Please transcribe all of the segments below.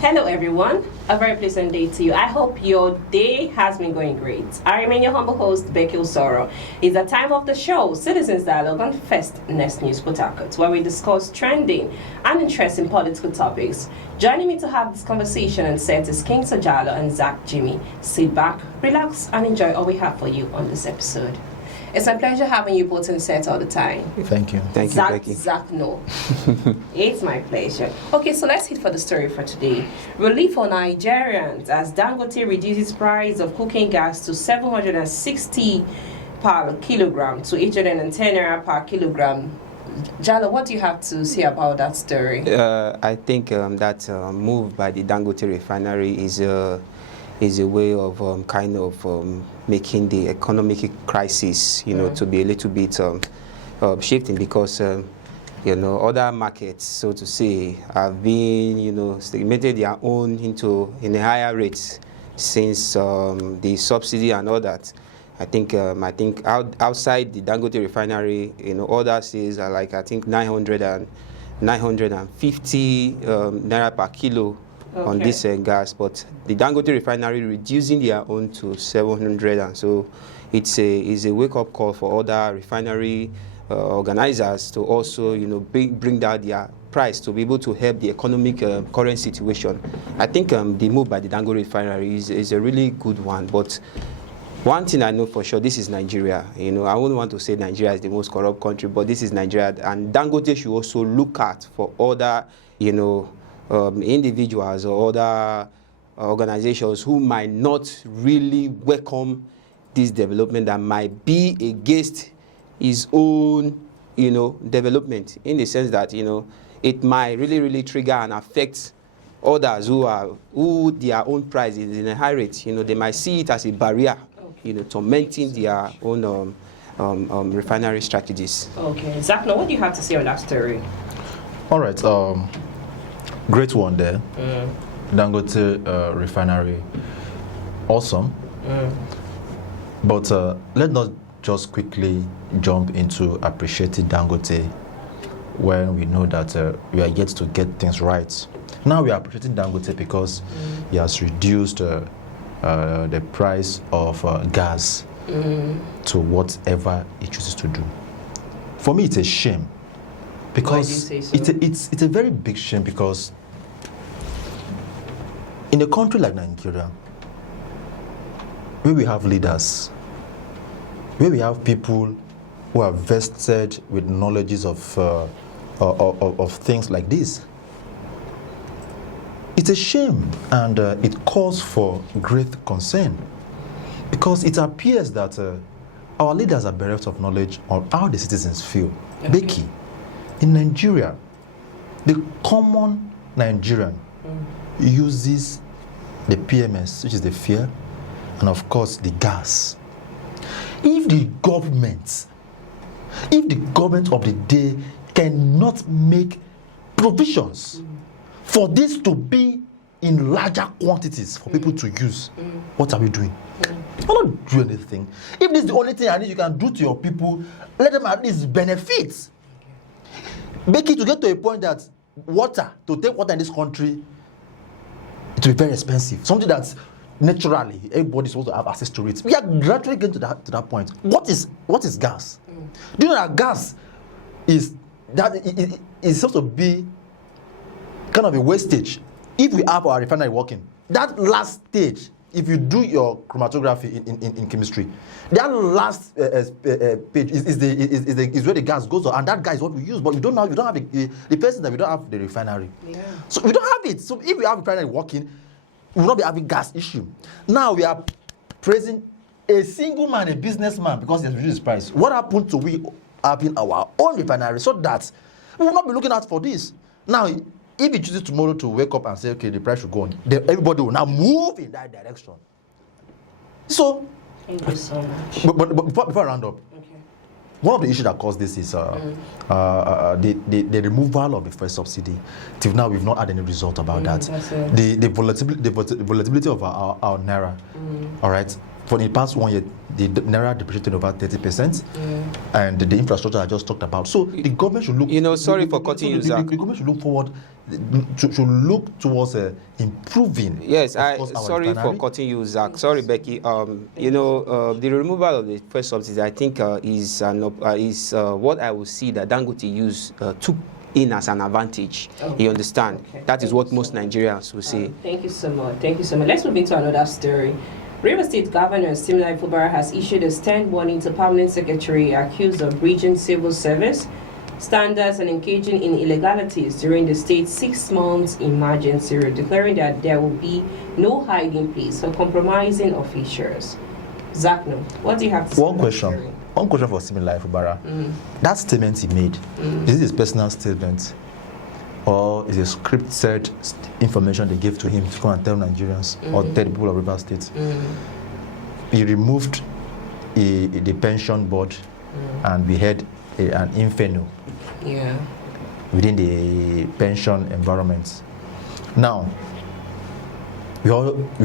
Hello everyone, a very pleasant day to you. I hope your day has been going great. I remain your humble host, Becky Osoro. It's the time of the show, Citizens Dialogue on First Next News Port Harcourt, where we discuss trending and interesting political topics. Joining me to have this conversation and set is King Sajalo and Zach Jimmy. Sit back, relax, and enjoy all we have for you on this episode. It's a pleasure having you both in set all the time. Thank you. Thank you, Zach, Becky. Zach, no. It's my pleasure. Okay, so let's hit for the story for today. Relief for Nigerians as Dangote reduces price of cooking gas to 760 per kilogram to 810 naira per kilogram. Jalo, what do you have to say about that story? I think that move by the Dangote refinery is a way of making the economic crisis, to be a little bit shifting, because other markets, so to say, have been segmented their own in a higher rate since the subsidy and all that. I think outside the Dangote refinery, other sales are like 950 naira per kilo. Okay. On this gas, but the Dangote refinery reducing their own to 700, and so it's a wake-up call for other refinery organizers to also bring down their price to be able to help the economic current situation. I think the move by the Dangote refinery is a really good one, but one thing I know for sure, this is Nigeria. I wouldn't want to say Nigeria is the most corrupt country, but this is Nigeria, and Dangote should also look at for other individuals or other organizations who might not really welcome this development, that might be against his own, development, in the sense that, it might really trigger and affect others who their own price is in a high rate. They might see it as a barrier, tormenting their own refinery strategies. Okay, Zach, now what do you have to say on that story? All right. Great one there. Dangote refinery, awesome. But let's not just quickly jump into appreciating Dangote when we know that we are yet to get things right. Now we are appreciating Dangote because he has reduced the price of gas to whatever he chooses to do. For me, it's a shame. Because why do you say so? it's a very big shame, because in a country like Nigeria, where we have leaders, where we have people who are vested with knowledges of things like this, it's a shame, and it calls for great concern, because it appears that our leaders are bereft of knowledge on how the citizens feel. Okay. Becky, in Nigeria, the common Nigerian uses the PMS, which is the fuel, and of course the gas. If the government of the day cannot make provisions for this to be in larger quantities for people to use, what are we doing? We're not doing anything. If this is the only thing you can do to your people, let them at least benefit. Make it to get to a point that to take water in this country, it will be very expensive. Something that naturally everybody's supposed to have access to it. We are gradually getting to that point. What is gas? Do you know that gas is supposed to be kind of a wastage if we have our refinery working? That last stage, if you do your chromatography in chemistry, that last page is where the gas goes on, and that gas is what we use. But you don't have the person that we don't have the refinery. Yeah. So we don't have it. So if we have a refinery working, we will not be having gas issue. Now we are praising a single man, a businessman, because he has reduced his price. What happened to we having our own refinery, so that we will not be looking out for this? Now, if he chooses tomorrow to wake up and say, okay, the price should go on, then everybody will now move in that direction. So, thank you so much. But before I round up, one of the issues that caused this is the removal of the first subsidy. Till now, we've not had any result about that. The volatility of our naira. All right. for the past 1 year, the naira depreciated over 30%, and the infrastructure I just talked about. So the government should look. Sorry for cutting you, Zach. The government should look forward, should look towards improving. Yes, sorry for cutting you, Zach. Sorry, Becky. The removal of the first subsidy, I think, is what I will see that Dangote took in as an advantage. You understand? Okay. That is what most Nigerians will say. Thank you so much. Thank you so much. Let's move into another story. Rivers State Governor Similai Fubara has issued a stern warning to Permanent Secretary accused of breaching civil service standards and engaging in illegalities during the state's 6 months emergency, declaring that there will be no hiding place for compromising officials. Zakno, what do you have to say? One question for Similai Fubara. That statement he made, is it his personal statement, or is it scripted information they gave to him to go and tell Nigerians or tell the people of Rivers State? He removed the pension board, and we had an inferno within the pension environment. Now, we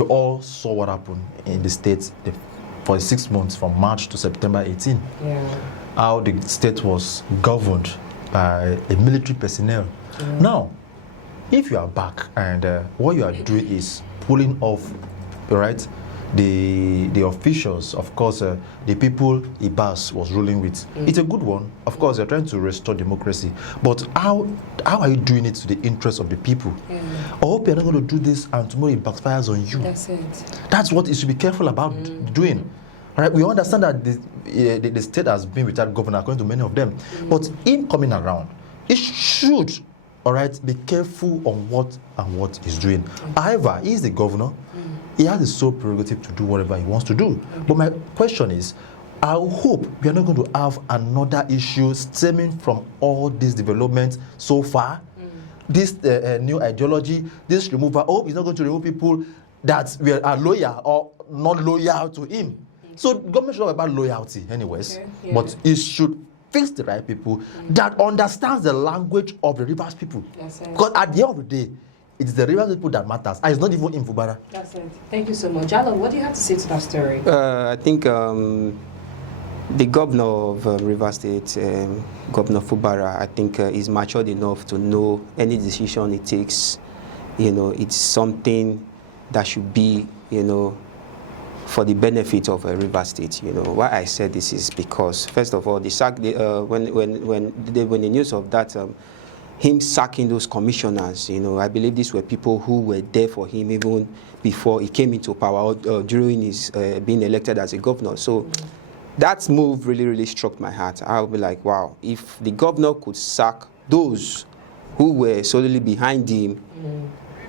all saw what happened in the state for 6 months, from March to September 18. How the state was governed by a military personnel. Now, if you are back and what you are doing is pulling off, right, the officials, of course, the people Ibas was ruling with, it's a good one. Of course, you're trying to restore democracy, but how are you doing it to the interest of the people? I hope you're not going to do this and tomorrow it backfires on you. That's it. That's what you should be careful about doing. All right, we understand that the state has been without governor, according to many of them, but in coming around, it should, all right, be careful on what he's doing. However, he's the governor. He has the sole prerogative to do whatever he wants to do. But my question is, I hope we are not going to have another issue stemming from all this development so far. This new ideology, this removal. I hope he's not going to remove people that are loyal or not loyal to him. So government should know about loyalty anyways. But it should fix the right people that understands the language of the Rivers people. Because at the end of the day, it's the Rivers people that matters. And it's not even in Fubara. That's it. Thank you so much. Jalo, what do you have to say to that story? I think the governor of Rivers State, Governor Fubara, I think is matured enough to know any decision he takes, it's something that should be, for the benefit of Rivers State. Why I said this is because, first of all, when the news of that, him sacking those commissioners, I believe these were people who were there for him even before he came into power, during his being elected as a governor. So that move really, really struck my heart. I'll be like, wow, if the governor could sack those who were solely behind him,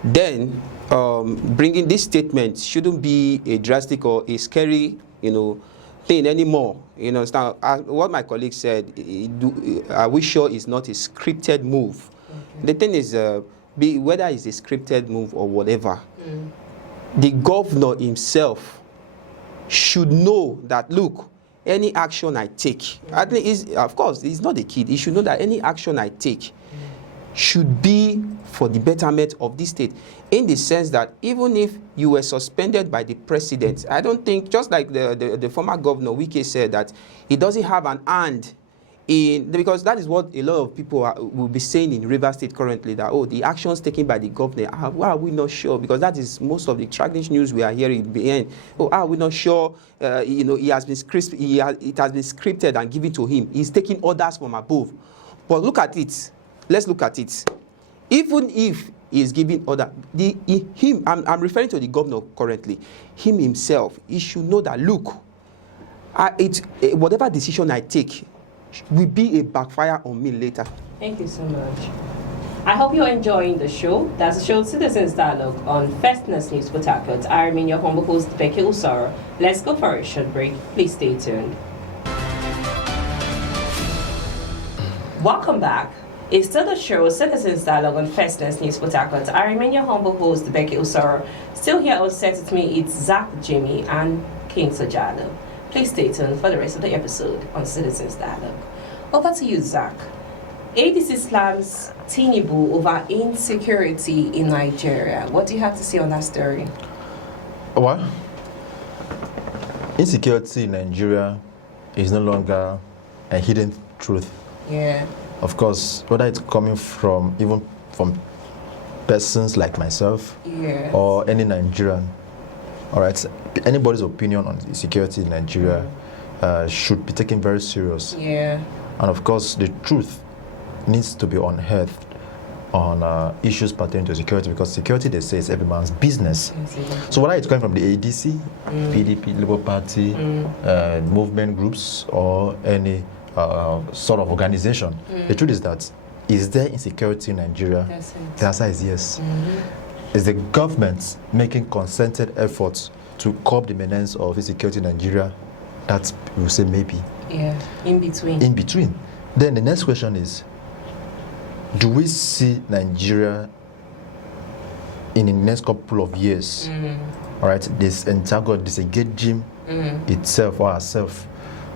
then bringing this statement shouldn't be a drastic or a scary, thing anymore. What my colleague said, are we sure it's not a scripted move? The thing is, whether it's a scripted move or whatever, the governor himself should know that, look, any action I take, I think of course, he's not a kid. He should know that any action I take should be for the betterment of this state, in the sense that even if you were suspended by the president, I don't think, just like the former governor Wike said, that he doesn't have an hand in, because that is what a lot of people will be saying in Rivers State currently, that, the actions taken by the governor, why are we not sure? Because that is most of the tragic news we are hearing behind. Are we not sure? It has been scripted and given to him. He's taking orders from above. But look at it. Let's look at it. Even if he is giving order, I'm referring to the governor currently, him himself, he should know that, look, whatever decision I take will be a backfire on me later. Thank you so much. I hope you're enjoying the show. That's the show Citizens Dialogue on Fastness News Port Harcourt. I remain your humble host, Becky Usara. Let's go for a short break. Please stay tuned. Welcome back. It's still the show Citizens Dialogue on Fastness News Port Harcourt. I remain your humble host, Becky Usara. Still here on set with me, it's Zach, Jimmy, and King Sojalo. Please stay tuned for the rest of the episode on Citizens Dialogue. Over to you, Zach. ADC slams Tinubu over insecurity in Nigeria. What do you have to say on that story? What? insecurity in Nigeria is no longer a hidden truth. Yeah. Of course, whether it's coming from even from persons like myself or any Nigerian, all right, anybody's opinion on security in Nigeria should be taken very serious. Yeah. And of course, the truth needs to be unearthed on issues pertaining to security, because security, they say, is every man's business. So whether it's coming from the ADC, PDP, Labour Party, movement groups, or any sort of organization, the truth is that, is there insecurity in Nigeria? The answer is yes. Is the government making concerted efforts to curb the menace of insecurity in Nigeria? That we will say maybe. Yeah, in between. In between. Then the next question is, do we see Nigeria in the next couple of years, all right, this entangled, disengaging itself or herself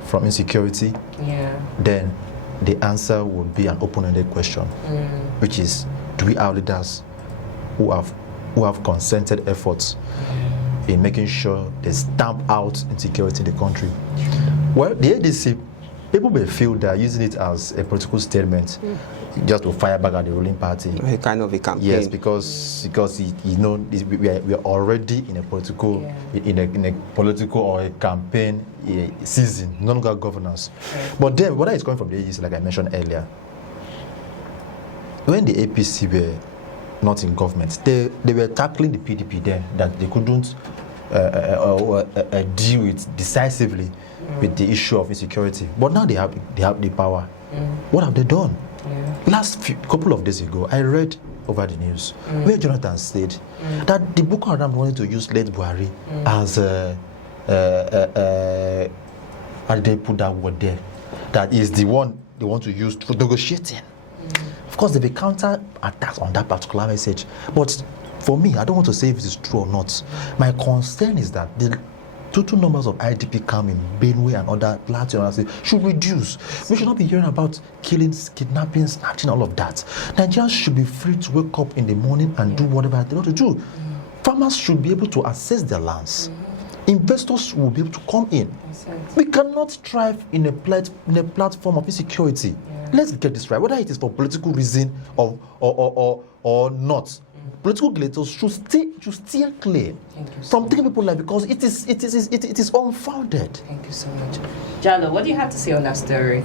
from insecurity? Yeah. Then the answer would be an open-ended question, which is, do we have leaders who have concerted efforts in making sure they stamp out insecurity in the country? Well, the ADC, people may feel they are using it as a political statement, just to fire back at the ruling party. A kind of a campaign. Yes, because we are already in a political in a political or a campaign season, no longer governance. But then, whether it's coming from the ADC, like I mentioned earlier, when the APC were not in government, they were tackling the PDP there that they couldn't deal with decisively with the issue of insecurity. But now they have the power. What have they done? Last couple of days ago, I read over the news where Jonathan said that the Boko Haram wanted to use late Buhari as how did they put that word there? That is the one they want to use for negotiating. Of course, there will be counter attacks on that particular message. But for me, I don't want to say if it is true or not. My concern is that the total numbers of IDP coming, Benue and other plateaus should reduce. We should not be hearing about killings, kidnapping, snatching, all of that. Nigerians should be free to wake up in the morning and do whatever they want to do. Farmers should be able to access their lands. Investors will be able to come in. We cannot thrive in a platform of insecurity. Let's get this right. Whether it is for political reason or not, political gladiators should steer clear from taking people life, because it is unfounded. Thank you so much. Jalo, what do you have to say on that story?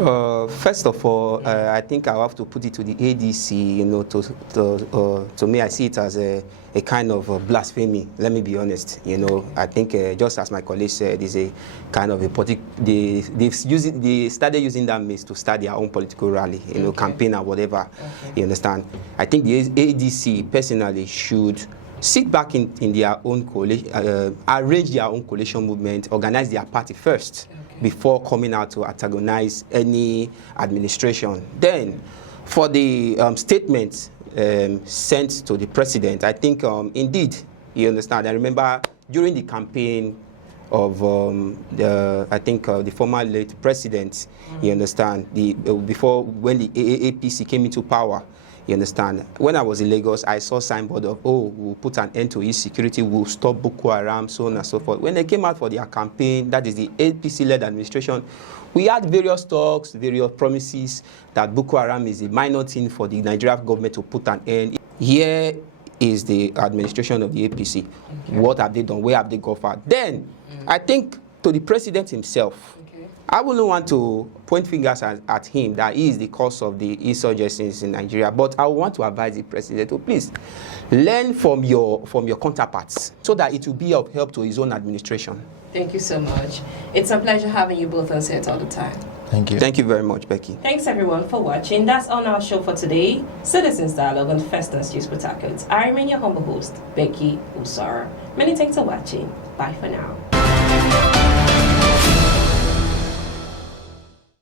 First of all, I think I'll have to put it to the ADC. You know, to me, I see it as a kind of blasphemy. Let me be honest. You know, I think just as my colleague said, is a kind of a they started using that means to start their own political rally, you know, campaign or whatever. You understand? I think the ADC personally should sit back in their own coalition, arrange their own coalition movement, organize their party first before coming out to antagonize any administration. Then, for the statement sent to the president, I think indeed, you understand. I remember during the campaign of the former late president, you understand, before when the APC came into power. You understand? When I was in Lagos, I saw signboard of, we'll put an end to insecurity, we'll stop Boko Haram, so on and so forth. When they came out for their campaign, that is the APC-led administration, we had various talks, various promises that Boko Haram is a minor thing for the Nigerian government to put an end. Here is the administration of the APC. What have they done? Where have they gone far? Then, I think to the president himself, I wouldn't want to point fingers at him that he is the cause of the insurgencies in Nigeria, but I want to advise the president to please learn from your counterparts so that it will be of help to his own administration. Thank you so much. It's a pleasure having you both on set all the time. Thank you. Thank you very much, Becky. Thanks everyone for watching. That's on our show for today, Citizens Dialogue on First News Port Harcourt. I remain your humble host, Becky Usara. Many thanks for watching. Bye for now.